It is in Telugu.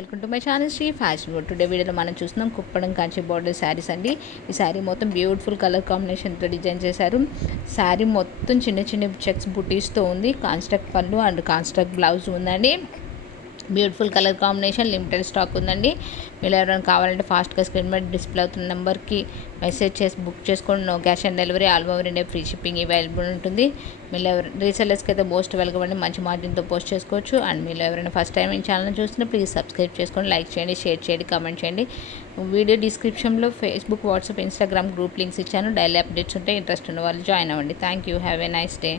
Welcome to my channel Shri fashion world. Today వీడియోలో మనం చూస్తున్నాం కుప్పడం కాంచి బార్డర్ శారీస్ అండి. ఈ శారీ మొత్తం బ్యూటిఫుల్ కలర్ కాంబినేషన్తో డిజైన్ చేశారు. శారీ మొత్తం చిన్న చిన్న చెక్స్ బుటీస్తో ఉంది. కాన్స్ట్రక్ట్ పళ్ళు అండ్ కాన్స్ట్రక్ట్ బ్లౌజ్ ఉందండి. Beautiful colour combination, limited stock ఉందండి. మీరు ఎవరైనా కావాలంటే ఫాస్ట్గా స్క్రీన్ మీద డిస్ప్లే అవుతున్న నెంబర్కి మెసేజ్ చేసి బుక్ చేసుకోండి. No cash on delivery, all over India free shipping available ఉంటుంది. మీరు రీసెల్లర్స్కి అయితే మోస్ట్ వెల్కమ్ అండి, మంచి మార్జిన్తో పోస్ట్ చేసుకోవచ్చు. అండ్ మీరు ఎవరైనా ఫస్ట్ టైం ఈ ఛానల్ చూస్తున్నా ప్లీజ్ సబ్స్క్రైబ్ చేసుకోండి, లైక్ చేయండి, షేర్ చేయండి, కామెంట్ చేయండి. వీడియో డిస్క్రిప్షన్లో Facebook, WhatsApp, Instagram group links ఇచ్చాను. డైలీ అప్డేట్స్ ఉంటే ఇంట్రెస్ట్ ఉన్న వాళ్ళు జాయిన్ అవ్వండి. Thank you. Have a nice day.